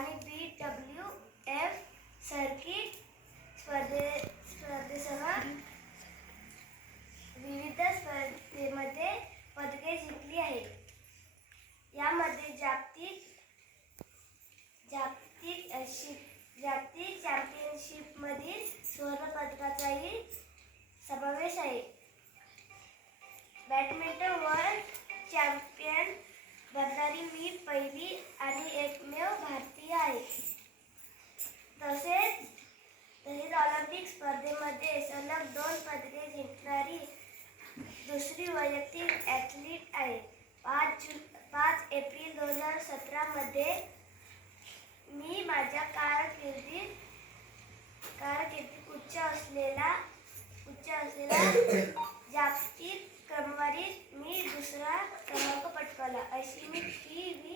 आणि B W F circuit स्पर्धे स्पर्धेसह विविध स्पर्धेमध्ये पदके जिंकली आहेत. यामध्ये जागतिक जागतिक जागतिक चॅम्पियनशिपमधील सुवर्णपदकाचाही समावेश आहे. बॅडमिंटन वर्ल्ड चॅम्पियन बनणारी मी पहिली ऑलिम्पिक स्पर्धेमध्ये सलग दोन पदके जिंकणारी दुसरी वैयक्तिक ॲथलीट आहे. पाच जून पाच एप्रिल दोन हजार सतरामध्ये मी माझ्या कारकिर्दीत कारकिर्दीत उच्च असलेला उच्च असलेला जागतिक क्रमवारीत मी दुसरा क्रमांक पटकावला. अशी मी सिंधू